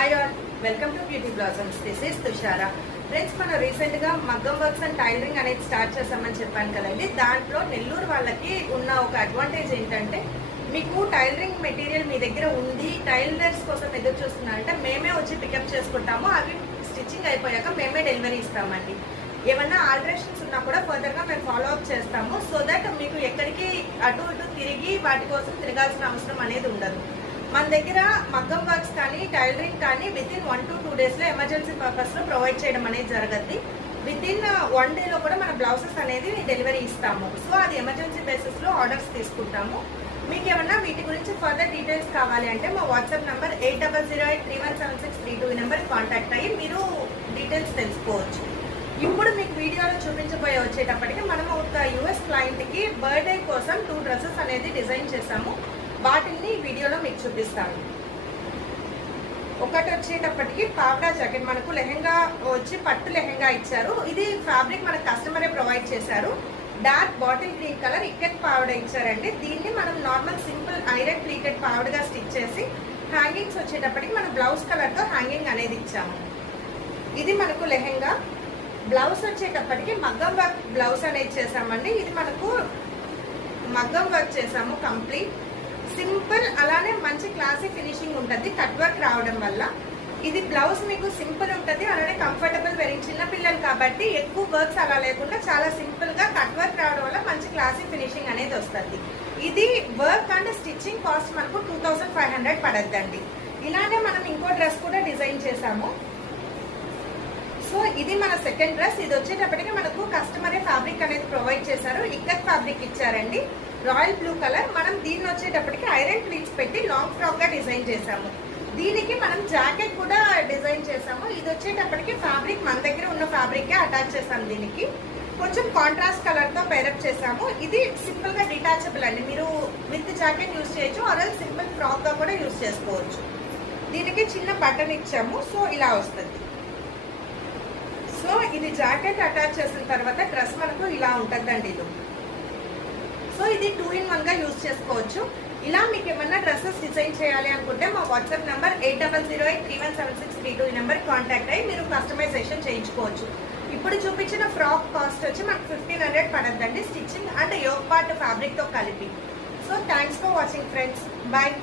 Hi all, welcome to beauty blossoms. This is Tushara. Friends, మనం recent గా మగ్గం works and tailoring అనేది start చేసామని చెప్పాను కదండి. దాంట్లో నెల్లూరు వాళ్ళకి ఉన్న ఒక అడ్వాంటేజ్ ఏంటంటే, మీకు టైలరింగ్ మెటీరియల్ మీ దగ్గర ఉంది, టైలర్స్ కోసం ఎదురు చూస్తున్నారంటే మేమే వచ్చి పికప్ చేసుకుంటాము. అవి స్టిచ్చింగ్ అయిపోయాక మేమే డెలివరీ ఇస్తామండి. ఏమన్నా ఆల్టరేషన్స్ ఉన్నా కూడా ఫర్దర్ గా మేము ఫాలో అప్ చేస్తాము. సో దట్ మీకు ఎక్కడికి అటు ఇటు తిరిగి వాటి కోసం తిరగాల్సిన అవసరం అనేది ఉండదు. మన దగ్గర మగ్గం వర్క్స్ కానీ టైలరింగ్ కానీ విత్ ఇన్ 1 to 2 days లో ఎమర్జెన్సీ పర్పస్ లో ప్రొవైడ్ చేయడం అనేది జరగద్ది. విత్ ఇన్ 1 day లో కూడా మన బ్లౌజెస్ అనేది డెలివరీ ఇస్తాము. సో అది ఎమర్జెన్సీ బేసిస్ లో ఆర్డర్స్ తీసుకుంటాము. మీకు ఏమన్నా వీటి గురించి ఫర్దర్ డీటెయిల్స్ కావాలి అంటే మా వాట్సాప్ నంబర్ 8008317632 ఈ నెంబర్ కాంటాక్ట్ అయ్యి మీరు డీటెయిల్స్ తెలుసుకోవచ్చు. ఇప్పుడు మీకు వీడియోలో చూపించబోయే వచ్చేటప్పటికి మనము ఒక యూఎస్ క్లయింట్ కి బర్త్డే కోసం 2 డ్రెస్సెస్ అనేది డిజైన్ చేసాము. వాటిని వీడియోలో మీకు చూపిస్తాను. ఒకటి వచ్చేటప్పటికి పావడా జాకెట్, మనకు లెహెంగా వచ్చి పట్టు లెహెంగా ఇచ్చారు. ఇది ఫ్యాబ్రిక్ మన కస్టమరే ప్రొవైడ్ చేశారు. Dark bottle green colour ikat పావడా ఇచ్చారండి. దీన్ని మనం నార్మల్ సింపుల్ ఐరన్ ప్లీటెడ్ పావడగా స్టిచ్ చేసి హ్యాంగింగ్స్ వచ్చేటప్పటికి మనం బ్లౌజ్ కలర్ తో హ్యాంగింగ్ అనేది ఇచ్చాము. ఇది మనకు లెహెంగా. బ్లౌజ్ వచ్చేటప్పటికి మగ్గం వర్క్ బ్లౌజ్ అనేది చేసామండి. ఇది మనకు మగ్గం వర్క్ చేసాము కంప్లీట్. సింపుల్, అలానే మంచి క్లాసీ ఫినిషింగ్ ఉంటుంది కట్ వర్క్ రావడం వల్ల. ఇది బ్లౌజ్ మీకు సింపుల్ ఉంటుంది, అలానే కంఫర్టబుల్ వెరింగ్. చిన్న పిల్లలు కాబట్టి ఎక్కువ వర్క్స్ అలా లేకుండా చాలా సింపుల్ గా కట్ వర్క్ రావడం వల్ల మంచి క్లాసీ ఫినిషింగ్ అనేది వస్తుంది. ఇది వర్క్ అండ్ స్టిచ్చింగ్ కాస్ట్ మనకు 2500 పడద్దండి. ఇలానే మనం ఇంకో డ్రెస్ కూడా డిజైన్ చేసాము. సో ఇది మన సెకండ్ డ్రెస్. ఇది వచ్చేటప్పటికి మనకు కస్టమరే ఫ్యాబ్రిక్ అనేది ప్రొవైడ్ చేశారు. ఇక్కత్ ఫ్యాబ్రిక్ ఇచ్చారండి, రాయల్ బ్లూ కలర్. మనం దీన్ని వచ్చేటప్పటికి ఐరన్ ప్లీట్స్ పెట్టి లాంగ్ ఫ్రాక్ గా డిజైన్ చేసాము. దీనికి మనం జాకెట్ కూడా డిజైన్ చేసాము. ఇది వచ్చేటప్పటికి ఫ్యాబ్రిక్ మన దగ్గర ఉన్న ఫ్యాబ్రిక్ అటాచ్ చేసాము. దీనికి కొంచెం కాంట్రాస్ట్ కలర్ తో పేరప్ చేసాము. ఇది సింపుల్ గా డిటాచబుల్ అండి, మీరు విత్ జాకెట్ యూజ్ చేయొచ్చు, ఆర్ సింపుల్ ఫ్రాక్ గా కూడా యూజ్ చేసుకోవచ్చు. దీనికి చిన్న బటన్ ఇచ్చాము. సో ఇలా వస్తుంది. సో ఇది జాకెట్ అటాచ్ చేసిన తర్వాత డ్రెస్ మనకు ఇలా ఉంటుందండి. ఇది సో ఇది 2 in 1 గా యూజ్ చేసుకోవచ్చు. ఇలా మీకు ఏమన్నా డ్రెస్సెస్ డిజైన్ చేయాలి అనుకుంటే మా వాట్సాప్ నంబర్ 8008317632 ఈ నెంబర్ కాంటాక్ట్ అయ్యి మీరు కస్టమైజేషన్ చేయించుకోవచ్చు. ఇప్పుడు చూపించిన ఫ్రాక్ కాస్ట్ వచ్చి మనకు 1500 పడద్దండి, stitching and yoke part fabric తో కలిపి. So thanks for watching friends. Bye.